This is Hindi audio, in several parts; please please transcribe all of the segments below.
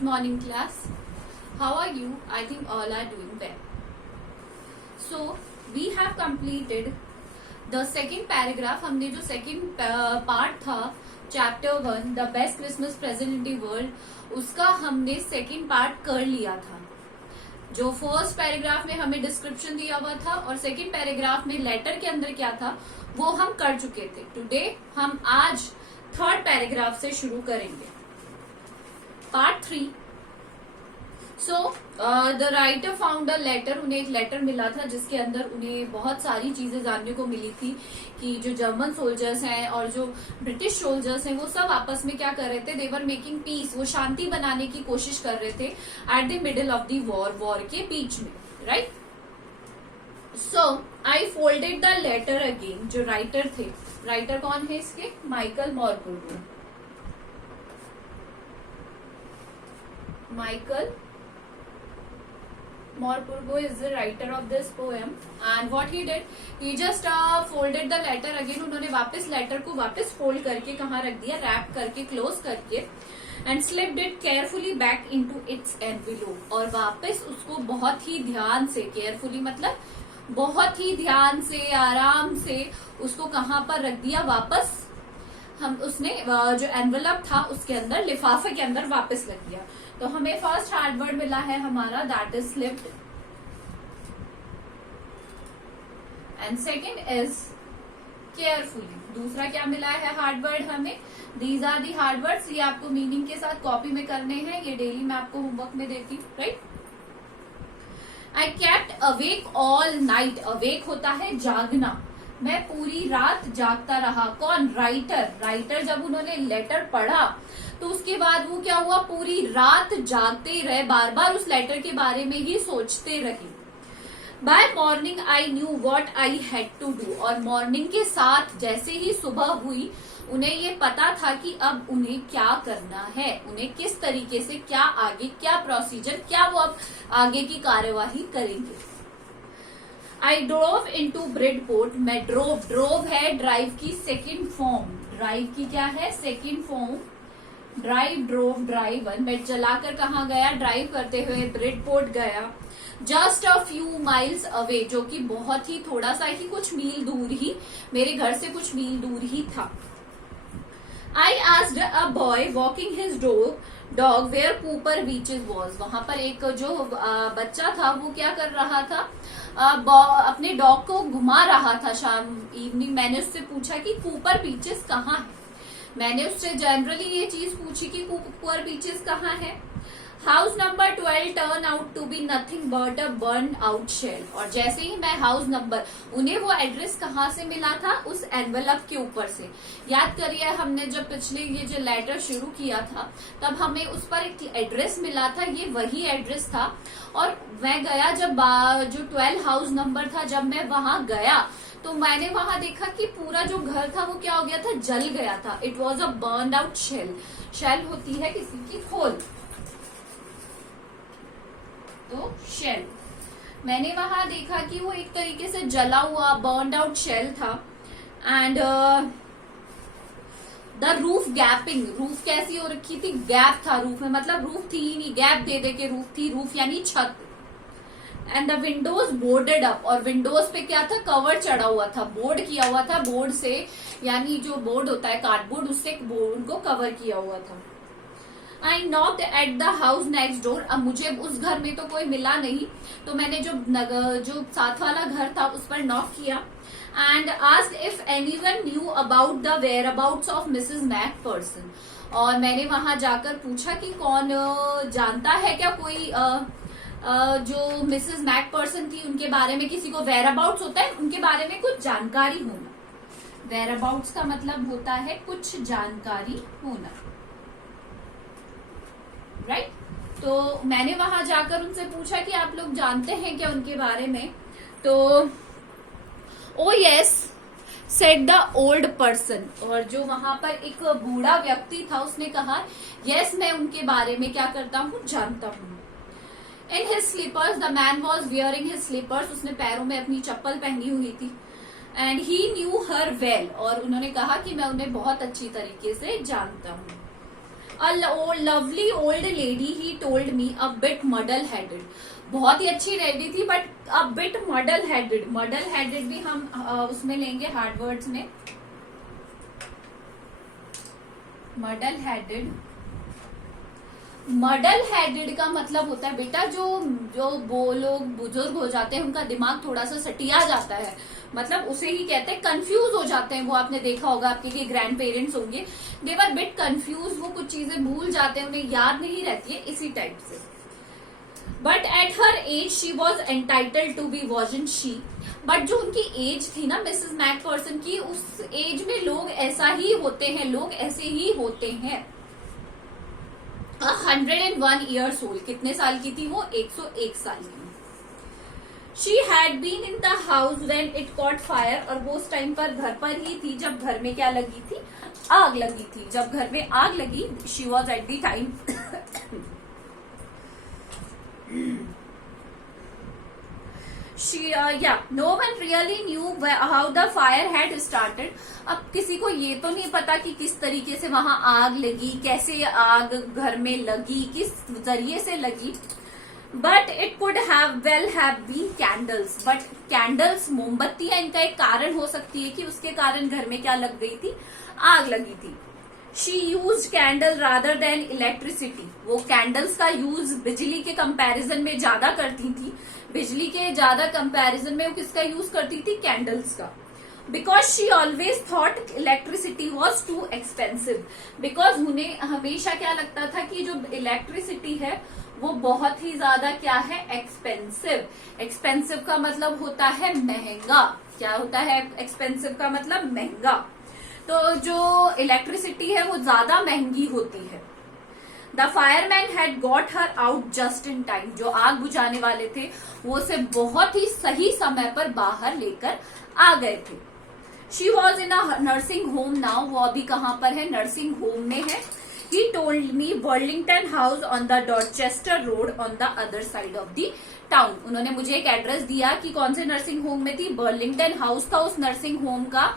Good morning class. How are you? I think all are doing well. So we have completed the second paragraph. हमने जो second part था chapter 1 The best Christmas present in the world उसका हमने second part कर लिया था. जो फर्स्ट पैराग्राफ में हमें डिस्क्रिप्शन दिया हुआ था और सेकंड पैराग्राफ में लेटर के अंदर क्या था वो हम कर चुके थे. टुडे हम आज थर्ड पैराग्राफ से शुरू करेंगे. Part 3. So the writer found a letter. उन्हें एक लेटर मिला था जिसके अंदर उन्हें बहुत सारी चीजें जानने को मिली थी कि जो जर्मन सोल्जर्स हैं और जो ब्रिटिश सोल्जर्स हैं वो सब आपस में क्या कर रहे थे. They were making peace. वो शांति बनाने की कोशिश कर रहे थे at the middle of the war के बीच में. Right. So I folded the letter again. जो राइटर थे, राइटर कौन है इसके? Michael Morpurgo. Michael Morpurgo is the writer of this poem, and what he did, he just folded the letter again. उन्होंने वापस लेटर को वापस फोल्ड करके कहाँ रख दिया, रैप करके, क्लोज करके, and slipped it carefully back into its envelope. और वापस उसको बहुत ही ध्यान से, केयरफुली मतलब बहुत ही ध्यान से, आराम से उसको कहाँ पर रख दिया, वापस उसने जो एनवेलप था उसके अंदर, लिफाफे के अंदर वापस रख दिया. तो हमें फर्स्ट हार्ड वर्ड मिला है हमारा, that is slipped, and second is carefully. दूसरा क्या मिला है हार्ड वर्ड हमें? These are the hard words. ये आपको मीनिंग के साथ कॉपी में करने हैं. ये डेली मैं आपको होमवर्क में देती हूँ. Right. I kept awake all night. Awake होता है जागना. मैं पूरी रात जागता रहा. कौन? राइटर. राइटर जब उन्होंने लेटर पढ़ा तो उसके बाद वो क्या हुआ, पूरी रात जागते ही रहे, बार बार उस लेटर के बारे में ही सोचते रहे. By morning I knew what I had to do. और मॉर्निंग के साथ जैसे ही सुबह हुई उन्हें ये पता था कि अब उन्हें क्या करना है, उन्हें किस तरीके से, क्या आगे, क्या प्रोसीजर, क्या वो अब आगे की कार्यवाही करेंगे. I drove into Bridport. मैं ड्रोव है ड्राइव की सेकेंड फॉर्म. ड्राइव की क्या है? Second form. Drive, drove, drive. मैं चलाकर कहाँ गया? ड्राइव करते हुए ब्रिडपोर्ट गया. Just a few miles away, जो कि बहुत ही थोड़ा सा ही, कुछ मील दूर ही, मेरे घर से कुछ मील दूर ही था. I asked a boy walking his dog where Cooper Beeches was. वहां पर एक जो बच्चा था वो क्या कर रहा था, अपने डॉग को घुमा रहा था शाम इवनिंग. मैंने उससे पूछा कि कूपर बीचेस कहाँ है. मैंने उससे जनरली ये चीज पूछी कि कूपर बीचेस कहाँ है. House number 12 turn out to be nothing but a burn out shell. और जैसे ही मैं हाउस नंबर, उन्हें वो एड्रेस कहाँ से मिला था? उस एनवेलप के ऊपर से. याद करिए हमने जब पिछले ये जो लेटर शुरू किया था तब हमें उस पर एक एड्रेस मिला था, ये वही एड्रेस था. और मैं गया जब जो 12 हाउस नंबर था, जब मैं वहां गया तो मैंने वहां देखा कि पूरा जो घर था वो क्या हो गया था, जल गया था. It was a burn out shell. Shell होती है किसी की खोल, तो शेल. मैंने वहां देखा कि वो एक तरीके से जला हुआ बर्न्ड आउट शेल था. And the roof gapping. Roof कैसी हो रखी थी? गैप था रूफ में, मतलब रूफ थी ही नहीं, गैप दे दे के रूफ थी. रूफ यानी छत. And the Windows boarded up. और विंडोज पे क्या था? कवर चढ़ा हुआ था, बोर्ड किया हुआ था. बोर्ड से, यानी जो बोर्ड होता है कार्डबोर्ड, उससे बोर्ड को कवर किया हुआ था. I knocked at the house next door. अब मुझे उस घर में तो कोई मिला नहीं, तो मैंने जो साथ वाला घर था उस पर नॉक किया. And asked if anyone knew about the whereabouts of Mrs McPherson. और मैंने वहां जाकर पूछा कि कौन जानता है क्या कोई जो मिसेस मैकपर्सन थी उनके बारे में, किसी को वेयर अबाउट्स होता है उनके बारे में कुछ जानकारी होना. वेयर अबाउट्स का मतलब होता है कुछ जानकारी होना. राइट. तो मैंने वहां जाकर उनसे पूछा कि आप लोग जानते हैं क्या उनके बारे में. तो ओ yes said the old person. और जो वहां पर एक बूढ़ा व्यक्ति था उसने कहा, यस मैं उनके बारे में क्या करता हूँ, जानता हूँ. In his slippers. The man was wearing his slippers. उसने पैरों में अपनी चप्पल पहनी हुई थी. And he knew her well. और उन्होंने कहा कि मैं उन्हें बहुत अच्छी तरीके से जानता हूँ. A lovely old lady, he told me, a bit muddle headed. बहुत ही अच्छी लेडी थी but a bit muddle headed. muddle headed भी हम उसमें लेंगे हार्ड वर्ड्स में. muddle headed. मडल हेडेड का मतलब होता है बेटा जो वो लोग बुजुर्ग हो जाते हैं उनका दिमाग थोड़ा सा सटिया जाता है, मतलब उसे ही कहते हैं कंफ्यूज हो जाते हैं. वो आपने देखा होगा, आपके ग्रैंड पेरेंट्स होंगे, दे वर बिट कंफ्यूज, वो कुछ चीजें भूल जाते हैं, उन्हें याद नहीं रहती है, इसी टाइप से. But at her age she was entitled to be wasn't she. But जो उनकी एज थी ना मिसेस मैकपर्सन की, उस एज में लोग ऐसा ही होते हैं, लोग ऐसे ही होते हैं. 101 years old. कितने साल की थी वो? 101 साल की. She had been in the house when it caught fire. और वो उस टाइम पर घर पर ही थी जब घर में क्या लगी थी? आग लगी थी. जब घर में आग लगी, she was at the time. No one really knew how the fire had started. अब किसी को ये तो नहीं पता कि किस तरीके से वहां आग लगी, कैसे आग घर में लगी, किस जरिए से लगी. But it could have been candles. But candles, मोमबत्तियां इनका एक कारण हो सकती है कि उसके कारण घर में क्या लग गई थी? आग लगी थी. She use candle rather than electricity. वो कैंडल्स का यूज बिजली के कंपैरिजन में ज्यादा करती थी. बिजली के ज्यादा कंपैरिजन में वो किसका यूज करती थी? कैंडल्स का. Because she always thought electricity was too expensive. Because उन्हें हमेशा क्या लगता था कि जो इलेक्ट्रिसिटी है वो बहुत ही ज्यादा क्या है? एक्सपेंसिव. एक्सपेंसिव का मतलब होता है महंगा. क्या होता है एक्सपेंसिव का मतलब? महंगा. तो जो इलेक्ट्रिसिटी है वो ज्यादा महंगी होती है. The fireman had got her out just in time. जो आग बुझाने वाले थे वो उसे बहुत ही सही समय पर बाहर लेकर आ गए थे. She was in a nursing home now. वो अभी कहाँ पर है? नर्सिंग होम में है. He told me Burlington house on the Dorchester road on the other side of the town. उन्होंने मुझे एक एड्रेस दिया कि कौन से नर्सिंग होम में थी. बर्लिंगटन हाउस था उस नर्सिंग होम का,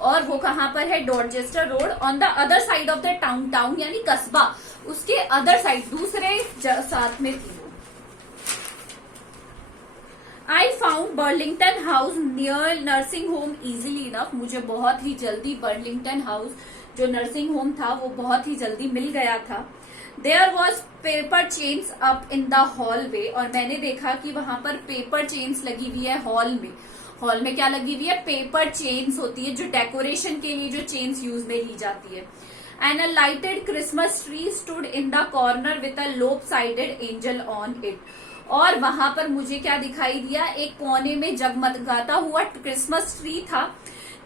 और वो कहाँ पर है? Dorchester road on the other side of the town. Town यानी कस्बा, उसके अदर साइड, दूसरे साथ में थी वो. I found Burlington house near nursing home easily enough. मुझे बहुत ही जल्दी बर्लिंगटन हाउस जो नर्सिंग होम था वो बहुत ही जल्दी मिल गया था. There was paper chains up in the hallway. और मैंने देखा कि वहां पर पेपर चेन्स लगी हुई है हॉल में. हॉल में क्या लगी हुई है? पेपर चेन्स होती है जो डेकोरेशन के लिए जो चेन्स यूज में ली जाती है. And a lighted Christmas tree stood in the corner with a लोप साइडेड एंजल ऑन इट. और वहां पर मुझे क्या दिखाई दिया? एक कोने में जगमगाता हुआ क्रिसमस ट्री था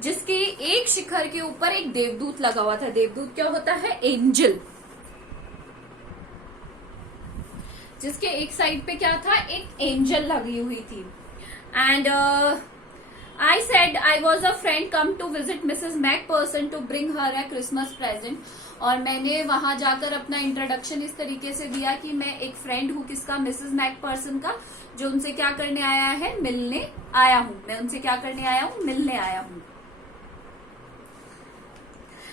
जिसके एक शिखर के ऊपर एक देवदूत लगा हुआ था. देवदूत क्या होता है? एंजल. जिसके एक साइड पे क्या था? एक एंजल लगी हुई थी. And I said I was a friend come to visit Mrs. Macpherson to bring her a Christmas present. और मैंने वहां जाकर अपना इंट्रोडक्शन इस तरीके से दिया कि मैं एक फ्रेंड हूँ. किसका? मिसेस मैकपर्सन का, जो उनसे क्या करने आया है? मिलने आया हूँ. मैं उनसे क्या करने आया हूँ? मिलने आया हूँ.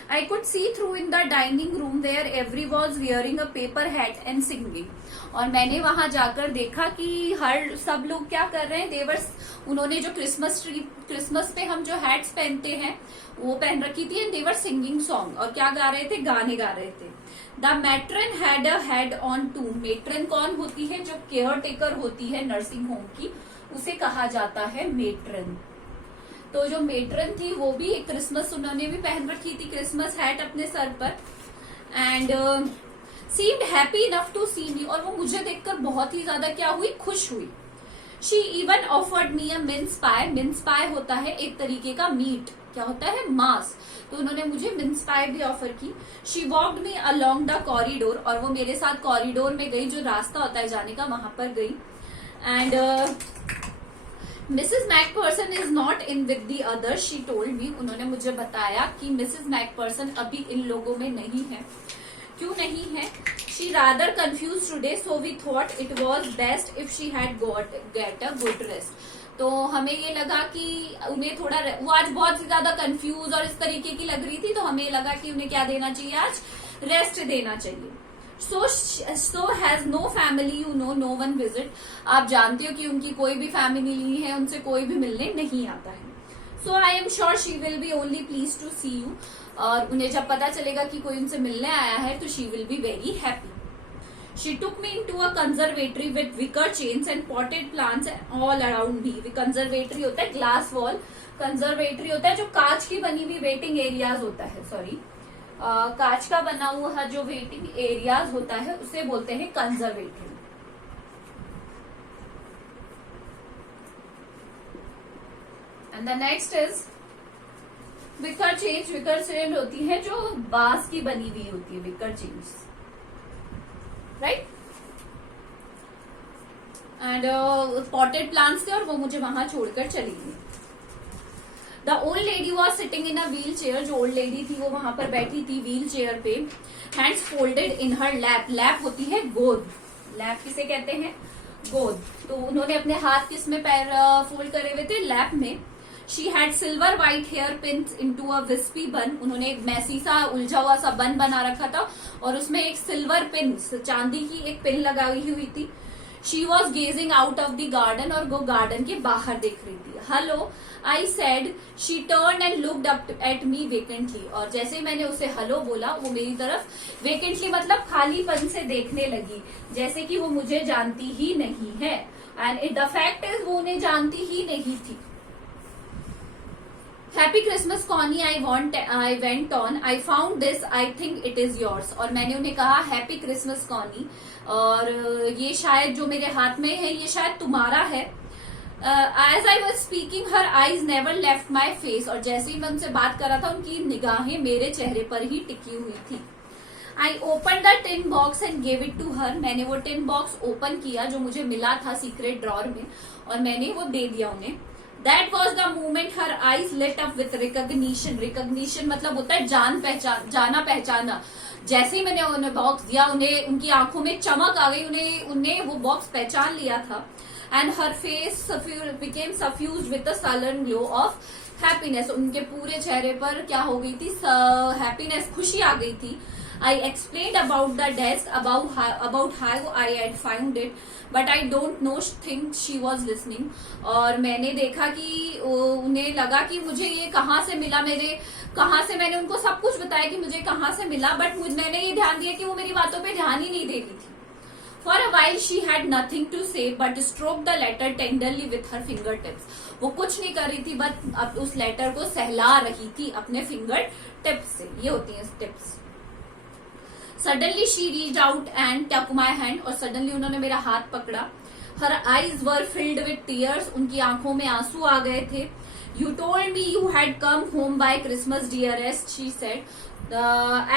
I could see through in the dining room where every was wearing a paper hat and singing. और मैंने वहां जाकर देखा कि सब लोग क्या कर रहे हैं? देवर, उन्होंने जो क्रिसमस पे हम जो हैट्स पहनते हैं वो पहन रखी थी. And they were singing song. और क्या गा रहे थे? गाने गा रहे थे. The matron had a head on to. Matron कौन होती है? जो केयर टेकर होती है नर्सिंग होम की, उसे कहा जाता है मेट्रन. तो जो मेट्रन थी वो भी एक क्रिसमस, उन्होंने भी पहन रखी थी क्रिसमस हैट अपने सर पर. And seemed happy enough to see me. और वो मुझे देखकर बहुत ही ज्यादा क्या हुई? खुश हुई. She even offered me a mince pie. Mince pie होता है एक तरीके का मीट. क्या होता है? मांस. तो उन्होंने मुझे मिन्स पाई भी ऑफर की. She walked me along the corridor. और वो मेरे साथ कॉरिडोर में गई, जो रास्ता होता है जाने का, वहां पर गई. And Mrs McPherson is not in with the others. She told me. उन्होंने मुझे बताया कि मिसेस मैकपर्सन अभी इन लोगों में नहीं है. क्यों नहीं है? She rather confuse today, so we thought it was best if she had get a good rest. तो हमें ये लगा कि उन्हें वो आज बहुत ही ज्यादा कंफ्यूज और इस तरीके की लग रही थी, तो हमें लगा कि उन्हें क्या देना चाहिए? आज रेस्ट देना चाहिए। So has no family, you know one visit, आप जानते हो कि उनकी कोई भी फैमिली नहीं है, उनसे कोई भी मिलने नहीं आता है। So I am sure she will be only pleased to see you, और उन्हें जब पता चलेगा कि कोई उनसे मिलने आया है तो she will be very happy. She took me into a conservatory with wicker chains and potted plants all around me. Conservatory होता है ग्लास वॉल, कंजर्वेटरी होता है जो कांच की बनी हुई वेटिंग एरियाज होता है, सॉरी कांच का बना हुआ जो वेटिंग एरियाज होता है उसे बोलते हैं conservatory. And the next is wicker चेंज। विकर चेंज होती है जो बांस की बनी हुई होती है, विकर चेंज, राइट। एंड पॉटेड प्लांट्स थे और वो मुझे वहां छोड़कर चली गई। The old lady was sitting in a wheelchair, जो ओल्ड लेडी थी वो वहां पर बैठी थी व्हील चेयर पे। Hands folded in her lap, lap होती है गोद, लैप किसे कहते हैं, गोद। तो उन्होंने अपने हाथ किसमें पैर फोल्ड करे हुए थे, लैप में। She had silver white hair pins into a wispy bun, उन्होंने एक मैसी सा उलझा हुआ सा बन बना रखा था और उसमें एक सिल्वर पिन, चांदी की एक पिन लगाई हुई थी। She was gazing out of the garden, और वो गार्डन के बाहर देख रही थी। Hello I said, she turn and looked up at me vacantly, और जैसे ही मैंने उसे हेलो बोला वो मेरी तरफ वेकेंटली मतलब खालीपन से देखने लगी, जैसे कि वो मुझे जानती ही नहीं है। एंड द फैक्ट इज वो उन्हें जानती ही नहीं थी। Happy Christmas Connie I went on, I found this, I think it is yours, और मैंने उन्हें कहा हैप्पी क्रिसमस कॉनी, और ये शायद जो मेरे हाथ में है ये शायद तुम्हारा है। As I was speaking her eyes never left my face, और जैसे ही मैं उनसे बात कर रहा था उनकी निगाहें मेरे चेहरे पर ही टिकी हुई थी। I open the tin box and gave it to her, मैंने वो टिन बॉक्स ओपन किया जो मुझे मिला था सीक्रेट ड्रॉर में, और मैंने वो दे दिया उन्हें। That was the moment her eyes lit up with recognition. Recognition मतलब होता है जान पहचान, जाना पहचाना। जैसे ही मैंने उन्हें बॉक्स दिया, उन्हें उनकी आंखों में चमक आ गई, उन्हें वो बॉक्स पहचान लिया था। And her face became suffused with a sullen glow of happiness. उनके पूरे चेहरे पर क्या हो गई थी, हैप्पीनेस, खुशी आ गई थी। I explained about the desk, about how I had found it, but I don't know think she was listening. और मैंने देखा कि उन्हें लगा कि मुझे ये कहाँ से मिला, मैंने उनको सब कुछ बताया कि मुझे कहाँ से मिला, बट मैंने ये ध्यान दिया कि वो मेरी बातों पे ध्यान ही नहीं दे रही थी। For a while she had nothing to say but stroked the letter tenderly with her fingertips. वो कुछ नहीं कर रही थी, बट अब उस लेटर को सहला रही थी अपने फिंगर टिप्स से, ये होती हैं tips. Suddenly she reached out and took my hand, और suddenly उन्होंने मेरा हाथ पकड़ा। Her eyes were filled with tears, उनकी आंखों में आंसू आ गए थे। You told me you had come home by Christmas, dearest, she said.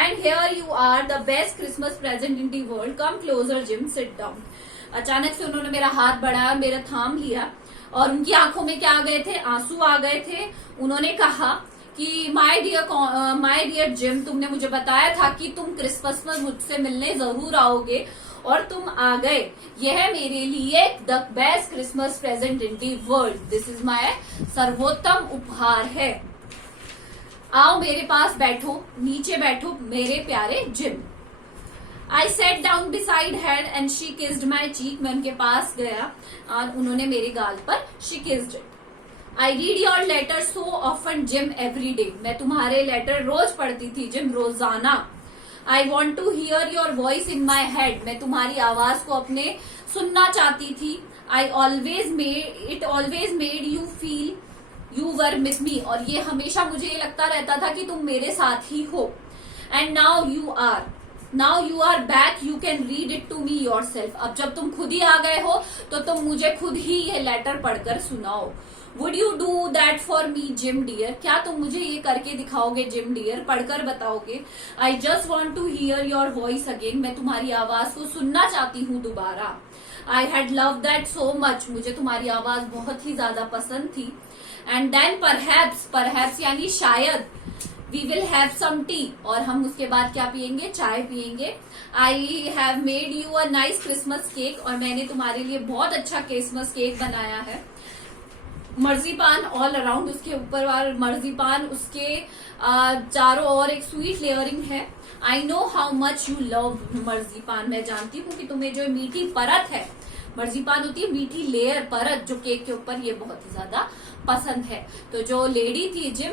And here you are, the best Christmas present in the world. Come closer, Jim, sit down. अचानक से उन्होंने मेरा हाथ बढ़ाया, मेरा थाम लिया, और उनकी आंखों में क्या आ गए थे, आंसू आ गए थे। उन्होंने कहा कि माय डियर जिम, तुमने मुझे बताया था कि तुम क्रिसमस में मुझसे मिलने जरूर आओगे, और तुम आ गए। यह मेरे लिए the best Christmas present in the world, this is my सर्वोत्तम उपहार है। आओ मेरे पास बैठो, नीचे बैठो मेरे प्यारे Jim. I sat down beside her and she kissed my cheek, मैं उनके पास गया और उन्होंने मेरे गाल पर she kissed it. I read your letter so often Jim every day, मैं तुम्हारे लेटर रोज पढ़ती थी जिम, रोजाना। I want to hear your voice in my head, मैं तुम्हारी आवाज को अपने सुनना चाहती थी। It always made you feel you were with मी, और ये हमेशा मुझे ये लगता रहता था कि तुम मेरे साथ ही हो। And now you are back, you can read it to me yourself, अब जब तुम खुद ही आ गए हो तो तुम मुझे खुद ही ये लेटर पढ़कर सुनाओ। Would you do that for me Jim dear, क्या तुम मुझे ये करके दिखाओगे जिम डियर, पढ़कर बताओगे। I just want to hear your voice again, मैं तुम्हारी आवाज को सुनना चाहती हूँ दोबारा। I had love that so much, मुझे तुम्हारी आवाज बहुत ही ज्यादा पसंद थी। एंड देन परहैप्स यानी शायद, we will have some tea, और हम उसके बाद क्या पियेंगे, चाय पियेंगे। I have made you a nice Christmas cake, और मैंने तुम्हारे लिए बहुत अच्छा क्रिसमस केक बनाया है। मर्जीपान ऑल अराउंड, उसके ऊपर वाला मर्जीपान, उसके चारों ओर एक स्वीट लेयरिंग है। I know how much you love marzipan, मैं जानती हूँ कि तुम्हें जो मीठी परत है, मर्जीपान होती है मीठी लेयर परत जो केक के ऊपर, ये बहुत ही ज्यादा पसंद है। तो जो लेडी थी जिम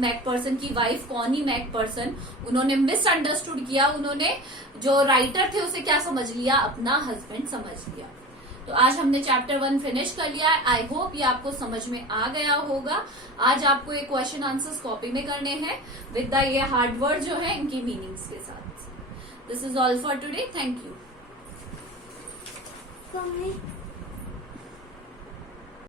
मैकपर्सन की वाइफ कॉनी मैकपर्सन, उन्होंने मिसअंडरस्टूड किया, उन्होंने जो राइटर थे उसे क्या समझ लिया, अपना हस्बैंड समझ लिया। तो आज हमने चैप्टर 1 फिनिश कर लिया है। आई होप ये आपको समझ में आ गया होगा। आज आपको ये क्वेश्चन आंसर्स कॉपी में करने हैं विद द ये हार्ड वर्ड जो है इनकी मीनिंग्स के साथ। This is all for today, thank you.